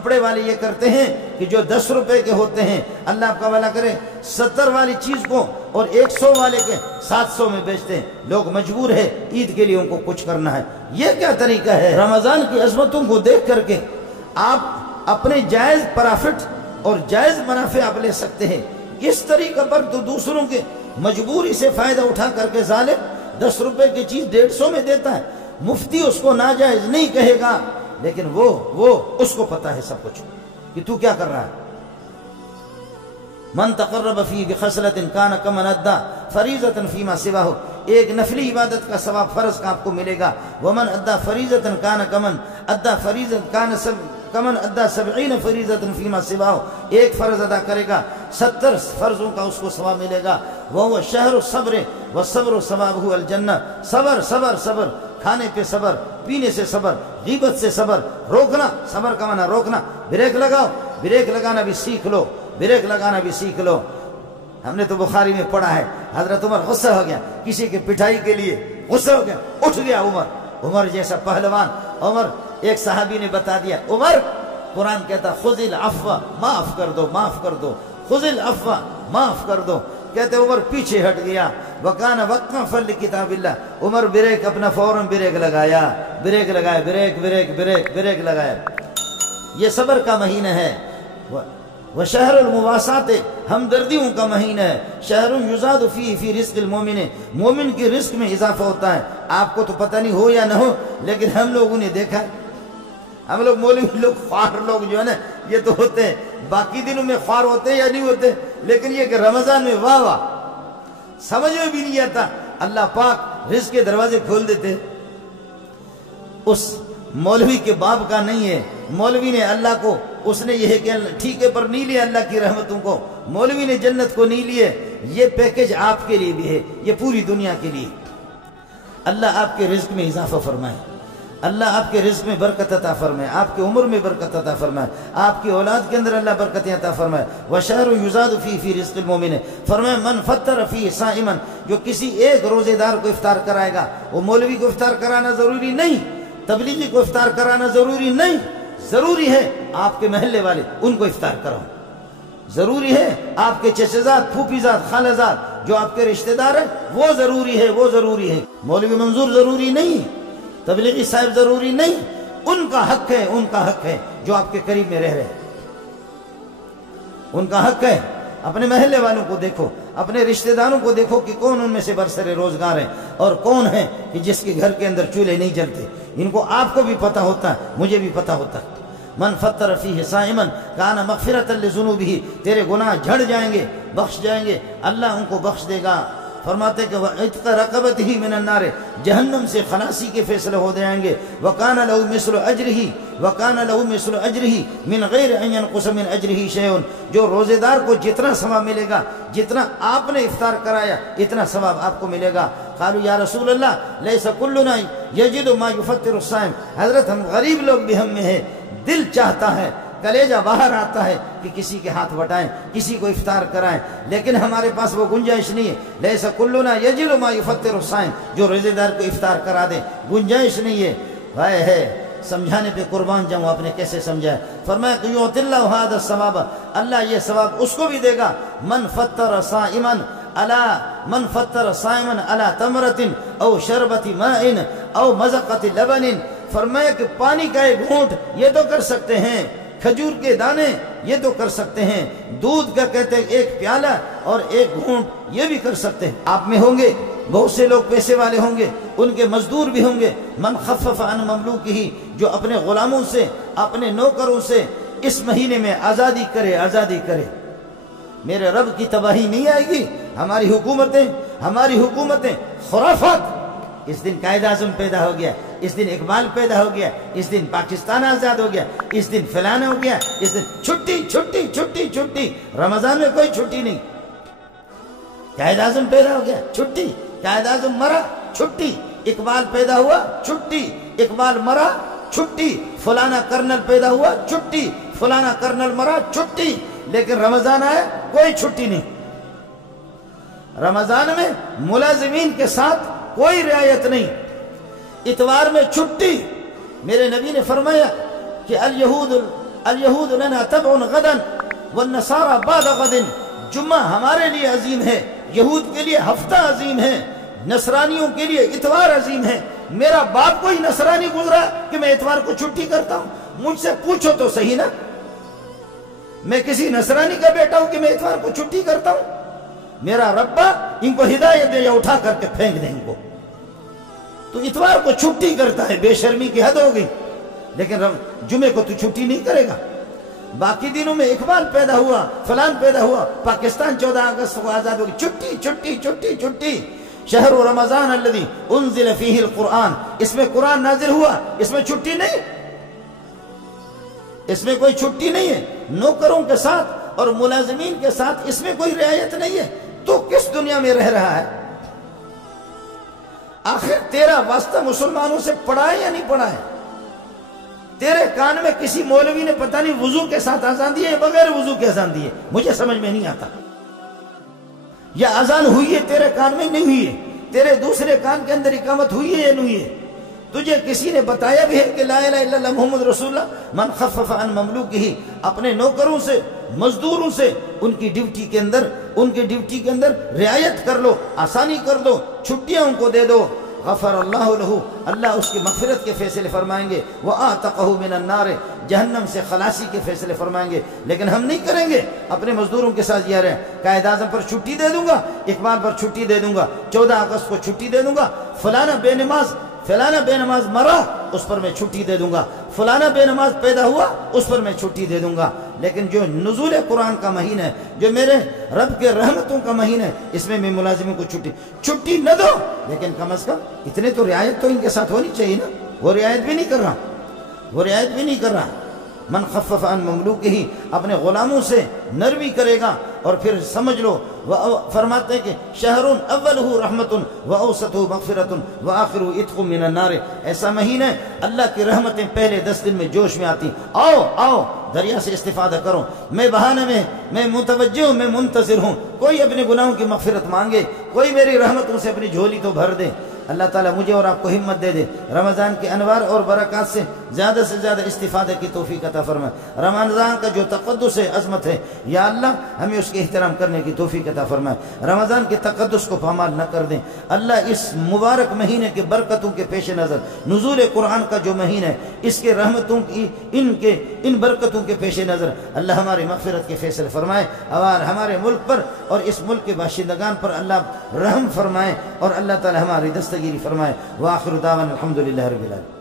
کپڑے والے یہ کرتے ہیں کہ جو 10 روپے کے ہوتے ہیں، اللہ آپ کا بھلا کرے، 70 والی چیز کو اور 100 والے کے 700 میں بیچتے ہیں۔ لوگ مجبور ہے عید کے لیے ان کو کچھ کرنا ہے۔ یہ کیا طریقہ ہے؟ رمضان کی عظمتوں کو دیکھ کر کے آپ اپنے جائز پرافٹ اور جائز منافع آپ لے سکتے ہیں۔ اس طریقہ پر تو دوسروں کے مجبوری سے فائدہ اٹھا کر کے ظالم 10 روپے کی چیز 150 میں دیتا ہے۔ مفتی اس کو ناجائز نہیں کہے گا، لیکن وہ اس کو پتا ہے سب کچھ کہ تو کیا کر رہا ہے۔ من تقرب فی بخصلۃ کان کمن ادى فریضۃ فیما سواہ، ایک نفلی عبادت کا ثواب فرض کا آپ کو ملے گا۔ ومن ادى فریضۃ کان کمن ادى فریضۃ کان کمن ادى 70 فریضۃ فیما سواہ، ایک فرض ادا کرے گا 70 فرضوں کا اس کو ثواب ملے گا۔ وہ شہر الصبر والصبر ثوابہ الجنہ، صبر صبر صبر، کھانے پہ صبر، پینے سے صبر، غیبت سے صبر، روکنا، صبر کا معنی روکنا۔ بریک لگاؤ، بریک لگانا بھی سیکھ لو، بریک لگانا بھی سیکھ لو۔ ہم نے تو بخاری میں پڑھا ہے، حضرت عمر غصہ ہو گیا کسی کے پٹائی کے لیے، غصہ ہو گیا، اٹھ گیا عمر جیسا پہلوان۔ عمر، ایک صحابی نے بتا دیا، عمر، قرآن کہتا خذ العفو، معاف کر دو، معاف کر دو، خذ العفو، معاف کر دو۔ کہتے عمر پیچھے ہٹ گیا، وکان وقفا لکتاب اللہ، عمر بریک اپنا فوراً بریک لگایا، بریک لگایا، بریک بریک بریک بریک لگایا۔ یہ صبر کا مہینہ ہے۔ وہ شہر المواسات، ہمدردیوں کا مہینہ ہے۔ شہر یزاد فیہ فی رزق المومن، مومن کے رزق میں اضافہ ہوتا ہے۔ آپ کو تو پتہ نہیں ہو یا نہ ہو، لیکن ہم لوگوں نے دیکھا ہے، ہم لوگ مولوی لوگ خوار لوگ جو ہے نا، یہ تو ہوتے ہیں، باقی دنوں میں خوار ہوتے ہیں یا نہیں ہوتے، لیکن یہ کہ رمضان میں واہ واہ، سمجھ میں بھی نہیں آتا، اللہ پاک رزق کے دروازے کھول دیتے۔ اس مولوی کے باپ کا نہیں ہے، مولوی نے اللہ کو، اس نے یہ کہ ٹھیکے پر نہیں لیا اللہ کی رحمتوں کو، مولوی نے جنت کو نہیں لیے۔ یہ پیکج آپ کے لیے بھی ہے، یہ پوری دنیا کے لیے۔ اللہ آپ کے رزق میں اضافہ فرمائے، اللہ آپ کے رزق میں برکت عطا فرمائے، آپ کی عمر میں برکت عطا فرمائے، آپ کی اولاد کے اندر اللہ برکتیں عطا فرمائے۔ وشہر یزاد فی رزق المومن، فرمائے من فطر فی صائما، جو کسی ایک روزے دار کو افطار کرائے گا۔ وہ مولوی کو افطار کرانا ضروری نہیں، تبلیغی کو افطار کرانا ضروری نہیں، ضروری ہے آپ کے محلے والے ان کو افطار کراؤ، ضروری ہے آپ کے چچا زاد، پھوپھی زاد، خالہ زاد جو آپ کے رشتہ دار ہیں، وہ ضروری ہے، وہ ضروری ہے۔ مولوی منظور ضروری نہیں، تبلیغی صاحب ضروری نہیں، ان کا حق ہے، ان کا حق ہے جو آپ کے قریب میں رہ رہے ہیں، ان کا حق ہے۔ اپنے محلے والوں کو دیکھو، اپنے رشتہ داروں کو دیکھو کہ کون ان میں سے برسر روزگار ہیں اور کون ہیں کہ جس کے گھر کے اندر چولہے نہیں جلتے۔ ان کو آپ کو بھی پتہ ہوتا ہے، مجھے بھی پتہ ہوتا ہے۔ من فطر فیہ صائما کان مغفرۃ لذنوبہ، تیرے گناہ جھڑ جائیں گے، بخش جائیں گے، اللہ ان کو بخش دے گا۔ فرماتے کہ وَعِتْقَ رَقَبَتِهِ مِنَ النَّارِ، جہنم سے خلاصی کے فیصلے ہو جائیں گے۔ وَكَانَ لَهُ مِثْلُ أَجْرِهِ وَكَانَ لَهُ مِثْلُ أَجْرِهِ مِنْ غَيْرِ أَنْ يَنْقُصَ مِنْ أَجْرِهِ شَيْءٌ، جو روزے دار کو جتنا ثواب ملے گا، جتنا آپ نے افطار کرایا اتنا ثواب آپ کو ملے گا۔ قالوا یا رسول اللہ ليس كلنا يجد ما يفطر الصائم، حضرت ہم غریب لوگ بھی ہم میں ہے، دل چاہتا ہے، کلیجہ باہر آتا ہے کہ کسی کے ہاتھ بٹائیں، کسی کو افطار کرائیں، لیکن ہمارے پاس وہ گنجائش نہیں ہے۔ لیس کلنا یجد ما یفطر الصائم، جو روزے دار کو افطار کرا دے، گنجائش نہیں ہے۔ ہائے ہے، سمجھانے پہ قربان جاؤں، آپ نے کیسے سمجھایا؟ فرمایا کہ یعطی اللہ ھذا الثواب، اللہ یہ ثواب اس کو بھی دے گا، من فطر صائما من فطر صائما علی تمرۃ او شربۃ ماء او مذقۃ لبن، فرمایا کہ پانی کا ایک گھونٹ یہ تو کر سکتے ہیں، کھجور کے دانے یہ تو کر سکتے ہیں، دودھ کا کہتے ہیں ایک پیالہ اور ایک گھونٹ یہ بھی کر سکتے ہیں۔ آپ میں ہوں گے بہت سے لوگ پیسے والے ہوں گے، ان کے مزدور بھی ہوں گے، من خفف عن مملوکہ، جو اپنے غلاموں سے، اپنے نوکروں سے اس مہینے میں آزادی کرے، آزادی کرے۔ میرے رب کی تباہی نہیں آئے گی۔ ہماری حکومتیں خرافات۔ اس دن قائد اعظم پیدا ہو گیا، اس دن اقبال پیدا ہو گیا، اس دن پاکستان آزاد ہو گیا، اس دن فلانا ہو گیا، اس دن چھٹی چھٹی چھٹی چھٹی، رمضان میں کوئی چھٹی نہیں۔ قائد اعظم پیدا ہو گیا، چھٹی، قائد اعظم مرا، چھٹی، اقبال پیدا ہوا، چھٹی، اقبال مرا، چھٹی، فلانا کرنل پیدا ہوا، چھٹی، فلانا کرنل مرا، چھٹی، لیکن رمضان آئے کوئی چھٹی نہیں۔ رمضان میں ملازمین کے ساتھ کوئی رعایت نہیں، اتوار میں چھٹی۔ میرے نبی نے فرمایا کہ الیہود الیہود لنا تبع غدا والنصارى بعد غد، جمعہ ہمارے لیے عظیم ہے، یہود کے لیے ہفتہ عظیم ہے، نصرانیوں کے لیے اتوار عظیم ہے۔ میرا باپ کوئی نصرانی گزرا کہ میں اتوار کو چھٹی کرتا ہوں؟ مجھ سے پوچھو تو صحیح نا، میں کسی نصرانی کا بیٹا ہوں کہ میں اتوار کو چھٹی کرتا ہوں؟ میرا ربا ان کو ہدایت دے یا اٹھا کر کے پھینک دیں ان کو۔ تو اتوار کو چھٹی کرتا ہے، بے شرمی کی حد ہو گئی، لیکن جمعے کو تو چھٹی نہیں کرے گا۔ باقی دنوں میں اقبال پیدا ہوا، فلان پیدا ہوا، پاکستان 14 اگست کو آزاد ہوگی، چھٹی چھٹی چھٹی چھٹی۔ شہر رمضان الذی انزل فیہ القرآن، اس میں قرآن نازل ہوا، اس میں چھٹی نہیں، اس میں کوئی چھٹی نہیں ہے۔ نوکروں کے ساتھ اور ملازمین کے ساتھ اس میں کوئی رعایت نہیں ہے، تو کس دنیا میں رہ رہا ہے؟ آخر تیرا واسطہ مسلمانوں سے پڑھا ہے یا نہیں پڑھا ہے؟ تیرے کان میں کسی مولوی نے پتہ نہیں وضو کے ساتھ اذان دی ہے یا بغیر وضو کے اذان دی ہے؟ مجھے سمجھ میں نہیں آتا۔ یا اذان ہوئی ہے تیرے کان میں نہیں ہوئی ہے؟ تیرے دوسرے کان کے اندر اقامت ہوئی ہے یا نہیں ہوئی ہے؟ تجھے کسی نے بتایا بھی ہے کہ لا الہ الا اللہ محمد رسول اللہ؟ من خفف عن مملوکہ، اپنے نوکروں سے، مزدوروں سے ان کی ڈیوٹی کے اندر رعایت کر لو، آسانی کر دو، چھٹیاں ان کو دے دو۔ غفر اللہ لہ، اللہ اس کی مغفرت کے فیصلے فرمائیں گے، وآتقہ من النار، جہنم سے خلاصی کے فیصلے فرمائیں گے۔ لیکن ہم نہیں کریں گے، اپنے مزدوروں کے ساتھ یہ رہے، قائد اعظم پر چھٹی دے دوں گا، اقبال پر چھٹی دے دوں گا، 14 اگست کو چھٹی دے دوں گا، فلانا بے نماز مرا اس پر میں چھٹی دے دوں گا، فلانا بے نماز پیدا ہوا اس پر میں چھٹی دے دوں گا۔ لیکن جو نزول قرآن کا مہینہ ہے، جو میرے رب کے رحمتوں کا مہینہ ہے، اس میں ملازموں کو چھٹی نہ دو، لیکن کم از کم اتنے تو رعایت تو ان کے ساتھ ہونی چاہیے نا۔ وہ رعایت بھی نہیں کر رہا۔ من خفف عن مملوکہ، اپنے غلاموں سے نرمی کرے گا، اور پھر سمجھ لو فرماتے ہیں کہ شہر اولہ رحمت واوسطہ مغفرت واخرہ عتق من النار، ایسا مہینہ ہے اللہ کی رحمتیں پہلے 10 دن میں جوش میں آتی۔ آؤ دریا سے استفادہ کرو، میں بہانے میں متوجہ ہوں، میں منتظر ہوں، کوئی اپنے گناہوں کی مغفرت مانگے، کوئی میری رحمتوں سے اپنی جھولی تو بھر دے۔ اللہ تعالیٰ مجھے اور آپ کو ہمت دے دے، رمضان کے انوار اور برکات سے زیادہ استفادہ کی توفیق عطا فرمائے۔ رمضان کا جو تقدس ہے، عظمت ہے، یا اللہ ہمیں اس کے احترام کرنے کی توفیق عطا فرمائے۔ رمضان کے تقدس کو پامال نہ کر دیں۔ اللہ اس مبارک مہینے کے برکتوں کے پیش نظر، نزول قرآن کا جو مہینہ ہے، اس کے رحمتوں کی ان برکتوں کے پیش نظر اللہ ہماری مغفرت کے فیصلے فرمائے، اور ہمارے ملک پر اور اس ملک کے باشندگان پر اللہ رحم فرمائے، اور اللہ تعالی ہماری دستگیری فرمائے۔ وآخر دعوانا الحمدللہ رب العالمین۔